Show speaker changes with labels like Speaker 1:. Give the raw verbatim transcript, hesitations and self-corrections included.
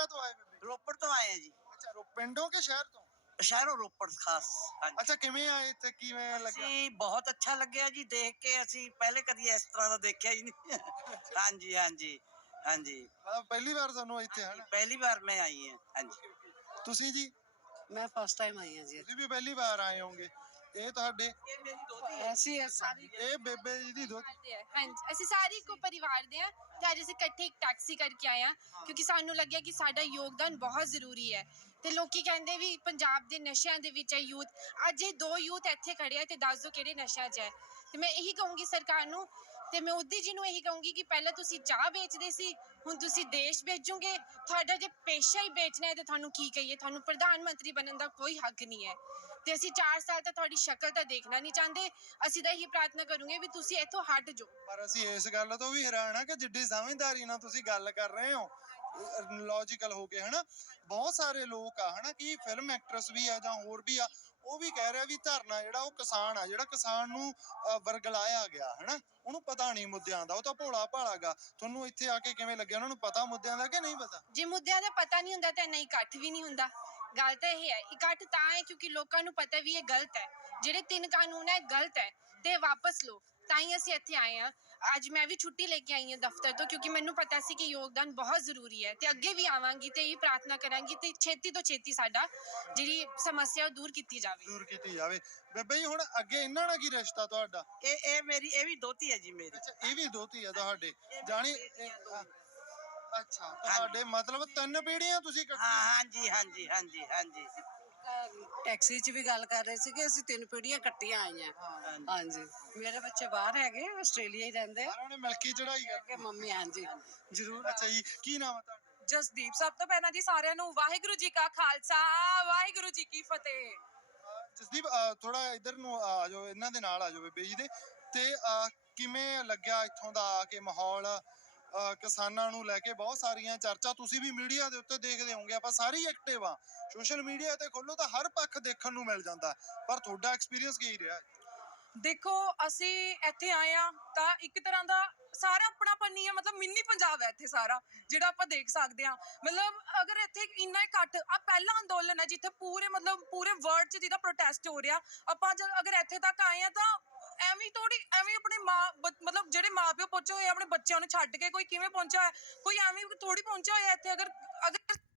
Speaker 1: ਤੋਂ ਆਏ ਬੇਬੇ?
Speaker 2: ਰੋਪੜ ਤੋਂ ਆਏ ਆ ਜੀ।
Speaker 1: ਅੱਛਾ, ਰੋ ਪਿੰਡੋਂ ਕਿ ਸ਼ਹਿਰ ਤੋਂ?
Speaker 2: ਸ਼ਹਿਰੋਂ ਰੋਪੜ ਖਾਸ। ਹਾਂਜੀ।
Speaker 1: ਅੱਛਾ, ਕਿਵੇਂ ਆਏ ਤੇ ਕਿਵੇਂ ਲੱਗਿਆ?
Speaker 2: ਅਸੀਂ ਬਹੁਤ ਅੱਛਾ ਲੱਗਿਆ ਜੀ ਦੇਖ ਕੇ, ਅਸੀਂ ਪਹਿਲੇ ਕਦੀ ਇਸ ਤਰ੍ਹਾਂ ਦਾ ਦੇਖਿਆ ਹੀ ਨਹੀਂ। ਹਾਂਜੀ ਹਾਂਜੀ ਹਾਂਜੀ।
Speaker 1: ਮਤਲਬ ਪਹਿਲੀ ਵਾਰ ਤੁਹਾਨੂੰ ਇੱਥੇ ਹੈ ਨਾ?
Speaker 2: ਪਹਿਲੀ ਵਾਰ ਮੈਂ ਆਈ ਹਾਂ। ਹਾਂਜੀ।
Speaker 1: ਤੁਸੀਂ ਜੀ?
Speaker 3: मैं फर्स्ट टाइम आई हूँ जी।
Speaker 1: ਤੁਸੀਂ ਵੀ ਪਹਿਲੀ ਵਾਰ ਆਏ ਹੋਗੇ। ਇਹ ਤੁਹਾਡੇ
Speaker 3: ऐसी है सारी।
Speaker 1: ਇਹ ਬੇਬੇ ਜੀ ਦੀ ਦੋਤੀ?
Speaker 4: ਹਾਂਜੀ, ਅਸੀਂ ਸਾਰੇ ਇੱਕੋ ਪਰਿਵਾਰ ਦੇ ਆ ਤੇ ਅੱਜ ਅਸੀਂ ਇਕੱਠੇ ਇੱਕ ਟੈਕਸੀ ਕਰਕੇ ਆਏ ਆ ਕਿਉਂਕਿ ਸਾਨੂੰ ਲੱਗਿਆ ਕਿ ਸਾਡਾ ਯੋਗਦਾਨ ਬਹੁਤ ਜ਼ਰੂਰੀ ਹੈ ਤੇ ਲੋਕੀ ਕਹਿੰਦੇ ਵੀ ਪੰਜਾਬ ਦੇ ਨਸ਼ਿਆਂ ਦੇ ਵਿੱਚ ਹੈ ਯੂਥ। ਅੱਜ ਇਹ ਦੋ ਯੂਥ ਇੱਥੇ ਖੜੇ ਆ ਤੇ ਦੱਸ ਦਿਓ ਕਿਹੜੇ ਨਸ਼ਿਆਂ 'ਚ ਹੈ। ਤੇ ਮੈਂ ਇਹੀ ਕਹੂੰਗੀ ਸਰਕਾਰ ਨੂੰ ਤੇ ਮੈਂ ਉਦੀ ਜੀ ਨੂੰ ਇਹੀ ਕਹੂੰਗੀ ਕਿ ਪਹਿਲਾਂ ਤੁਸੀਂ ਚਾਹ ਵੇਚਦੇ ਸੀ, ਹੁਣ ਤੁਸੀਂ ਦੇਸ਼ ਵੇਚੋਗੇ। ਤੁਹਾਡਾ ਜੇ ਪੇਸ਼ਾ ਹੀ ਵੇਚਣਾ ਹੈ ਤੇ ਤੁਹਾਨੂੰ ਕੀ ਕਹੀਏ, ਤੁਹਾਨੂੰ ਪ੍ਰਧਾਨ ਮੰਤਰੀ ਬਣਨ ਦਾ ਕੋਈ ਹੱਕ ਨਹੀਂ ਹੈ। ਤੇ ਅਸੀਂ ਚਾਰ ਸਾਲ ਤਾਂ ਤੁਹਾਡੀ ਸ਼ਕਲ ਤਾਂ ਦੇਖਣਾ ਨਹੀਂ ਚਾਹੁੰਦੇ। ਅਸੀਂ ਤਾਂ ਇਹੀ ਪ੍ਰਾਰਥਨਾ ਕਰੂੰਗੇ ਵੀ ਤੁਸੀਂ ਇੱਥੋਂ ਹਟ ਜਾਓ।
Speaker 1: ਪਰ ਅਸੀਂ ਇਸ ਗੱਲ ਤੋਂ ਵੀ ਹੈਰਾਨ ਆ ਕਿ ਜਿੱਡੀ ਸਮਝਦਾਰੀ ਨਾਲ ਤੁਸੀਂ ਗੱਲ ਕਰ ਰਹੇ ਹੋ, ਲੌਜੀਕਲ ਹੋ ਕੇ, ਹਨਾ। ਬਹੁਤ ਸਾਰੇ ਲੋਕ ਆ, ਹਨਾ, ਕਿ ਫਿਲਮ ਐਕਟਰਸ ਵੀ ਆ ਜਾਂ ਹੋਰ ਵੀ ਆ, ਉਹ ਵੀ ਕਹਿ ਰਿਹਾ ਵੀ ਧਰਨਾ ਜਿਹੜਾ ਉਹ ਕਿਸਾਨ ਆ, ਜਿਹੜਾ ਕਿਸਾਨ ਨੂੰ ਵਰਗਲਾਇਆ ਗਿਆ, ਹਨਾ, ਉਹਨੂੰ ਪਤਾ ਨਹੀਂ ਮੁੱਦਿਆਂ ਦਾ, ਉਹ ਤਾਂ ਭੋਲਾ ਭਾਲਾ ਗਾ। ਤੁਹਾਨੂੰ ਇੱਥੇ ਆ ਕੇ ਕਿਵੇਂ ਲੱਗਿਆ? ਉਹਨਾਂ ਨੂੰ ਪਤਾ ਮੁੱਦਿਆਂ ਦਾ ਕਿ ਨਹੀਂ ਪਤਾ?
Speaker 4: ਜੇ ਮੁੱਦਿਆਂ ਦਾ ਪਤਾ ਨਹੀਂ ਹੁੰਦਾ ਤਾਂ ਇੰਨਾ ਇਕੱਠ ਵੀ ਨਹੀਂ ਹੁੰਦਾ। ਗੱਲ ਤਾਂ ਇਹ ਹੈ, ਇਕੱਠ ਤਾਂ ਹੈ ਕਿਉਂਕਿ ਲੋਕਾਂ ਨੂੰ ਪਤਾ ਵੀ ਇਹ ਗਲਤ ਹੈ। ਜਿਹੜੇ ਤਿੰਨ ਕਾਨੂੰਨ ਹੈ ਗਲਤ ਹੈ ਤੇ ਵਾਪਸ ਲਓ। ਤਾਂ ਹੀ ਅਸੀਂ ਇੱਥੇ ਆਏ ਹਾਂ। ਅੱਜ ਮੈਂ ਵੀ ਛੁੱਟੀ ਲੈ ਕੇ ਆਈ ਹਾਂ ਦਫ਼ਤਰ ਤੋਂ ਕਿਉਂਕਿ ਮੈਨੂੰ ਪਤਾ ਸੀ ਕਿ ਯੋਗਦਾਨ ਬਹੁਤ ਜ਼ਰੂਰੀ ਹੈ ਤੇ ਅੱਗੇ ਵੀ ਆਵਾਂਗੀ ਤੇ ਇਹ ਪ੍ਰਾਰਥਨਾ ਕਰਾਂਗੀ ਤੇ ਛੇਤੀ ਤੋਂ ਛੇਤੀ ਸਾਡਾ ਜਿਹੜੀ ਸਮੱਸਿਆ ਉਹ ਦੂਰ ਕੀਤੀ ਜਾਵੇ।
Speaker 1: ਦੂਰ ਕੀਤੀ ਜਾਵੇ। ਬੇਬੇ ਜੀ, ਹੁਣ ਅੱਗੇ ਇਹਨਾਂ ਨਾਲ ਕੀ ਰਿਸ਼ਤਾ ਤੁਹਾਡਾ?
Speaker 2: ਇਹ ਇਹ ਮੇਰੀ ਇਹ ਵੀ ਦੋਤੀ ਹੈ ਜੀ ਮੇਰੀ।
Speaker 1: ਅੱਛਾ, ਇਹ ਵੀ ਦੋਤੀ ਆ ਤੁਹਾਡੇ? ਜਾਣੀ
Speaker 2: ਹਾਂ
Speaker 1: ਅੱਛਾ, ਤੁਹਾਡੇ ਮਤਲਬ ਤਿੰਨ ਪੀੜ੍ਹੀਆਂ ਤੁਸੀਂ ਇਕੱਠੀਆਂ?
Speaker 2: ਹਾਂਜੀ ਹਾਂਜੀ ਹਾਂਜੀ ਹਾਂਜੀ।
Speaker 3: ਟੈਕਸੀ 'ਚ ਵੀ ਗੱਲ ਕਰ ਰਹੇ ਸੀ ਕਿ ਅਸੀਂ ਤਿੰਨ ਪੀੜ੍ਹੀਆਂ ਇਕੱਠੀਆਂ ਆਈਆਂ। ਹਾਂਜੀ, ਮੇਰੇ ਬੱਚੇ ਬਾਹਰ ਹੈਗੇ, ਆਸਟ੍ਰੇਲੀਆ ਹੀ ਰਹਿੰਦੇ ਆ।
Speaker 1: ਸਾਰਿਆਂ ਨੇ ਮਿਲ ਕੇ ਚੜ੍ਹਾਈ
Speaker 3: ਕਿ
Speaker 1: ਕਰਕੇ?
Speaker 3: ਮੰਮੀ ਹਾਂਜੀ ਜ਼ਰੂਰ।
Speaker 1: ਅੱਛਾ ਜੀ, ਕੀ ਨਾਮ ਹੈ ਤੁਹਾਡਾ?
Speaker 5: ਜਸਦੀਪ। ਸਭ ਤੋਂ ਪਹਿਲਾਂ ਜੀ ਸਾਰਿਆਂ ਨੂੰ ਵਾਹਿਗੁਰੂ ਜੀ ਕਾ ਖਾਲਸਾ, ਵਾਹਿਗੁਰੂ ਜੀ ਕੀ ਫਤਿਹ।
Speaker 1: ਜਸਦੀਪ, ਥੋੜਾ ਇੱਧਰ ਨੂੰ ਆ ਜਾਓ, ਇਹਨਾਂ ਦੇ ਨਾਲ ਆ ਜਾਓ ਬੇਬੇ ਜੀ ਦੇ। ਤੇ ਅਹ, ਕਿਵੇਂ ਲੱਗਿਆ ਇੱਥੋਂ ਦਾ ਆ ਕੇ ਮਾਹੌਲ? ਅਹ, ਕਿਸਾਨਾਂ ਨੂੰ ਲੈ ਕੇ ਬਹੁਤ ਸਾਰੀਆਂ ਚਰਚਾ, ਤੁਸੀਂ ਵੀ ਮੀਡੀਆ ਦੇ ਉੱਤੇ ਦੇਖਦੇ ਹੋਗੇ। ਆਪਾਂ ਸਾਰੇ ਐਕਟਿਵ ਆ, ਸੋਸ਼ਲ ਮੀਡੀਆ ਤੇ ਖੋਲੋ ਤਾਂ ਹਰ ਪੱਖ ਦੇਖਣ ਨੂੰ ਮਿਲ ਜਾਂਦਾ। ਪਰ ਤੁਹਾਡਾ ਐਕਸਪੀਰੀਅੰਸ ਕੀ ਰਿਹਾ?
Speaker 5: ਦੇਖੋ, ਅਸੀਂ ਇੱਥੇ ਆਏ ਆ ਤਾਂ ਇੱਕ ਤਰ੍ਹਾਂ ਦਾ ਸਾਰਾ ਆਪਣਾਪਨ ਹੀ ਆ। ਮਤਲਬ ਮਿੰਨੀ ਪੰਜਾਬ ਹੈ ਇੱਥੇ ਸਾਰਾ, ਜਿਹੜਾ ਆਪਾਂ ਦੇਖ ਸਕਦੇ ਹਾਂ। ਮਤਲਬ ਅਗਰ ਇੱਥੇ ਇੰਨਾ ਇਕੱਠ, ਆ ਪਹਿਲਾ ਅੰਦੋਲਨ ਹੈ ਜਿੱਥੇ ਪੂਰੇ ਮਤਲਬ ਪੂਰੇ ਵਰਲਡ 'ਚ ਜਿਹਦਾ ਪ੍ਰੋਟੈਸਟ ਹੋ ਰਿਹਾ। ਆਪਾਂ ਜਦ ਅਗਰ ਇੱਥੇ ਤੱਕ ਆਏ ਆ ਤਾਂ ਐਵੇਂ ਥੋੜੀ, ਐਵੇਂ ਆਪਣੇ ਮਾਂ ਮਤਲਬ ਜਿਹੜੇ ਮਾਂ ਪਿਓ ਪਹੁੰਚੇ ਹੋਏ ਆਪਣੇ ਬੱਚਿਆਂ ਨੂੰ ਛੱਡ ਕੇ ਕੋਈ ਕਿਵੇਂ ਪਹੁੰਚਿਆ ਹੋਇਆ, ਕੋਈ ਐਵੇਂ ਥੋੜੀ ਪਹੁੰਚਿਆ ਹੋਇਆ ਇੱਥੇ। ਅਗਰ ਅਗਰ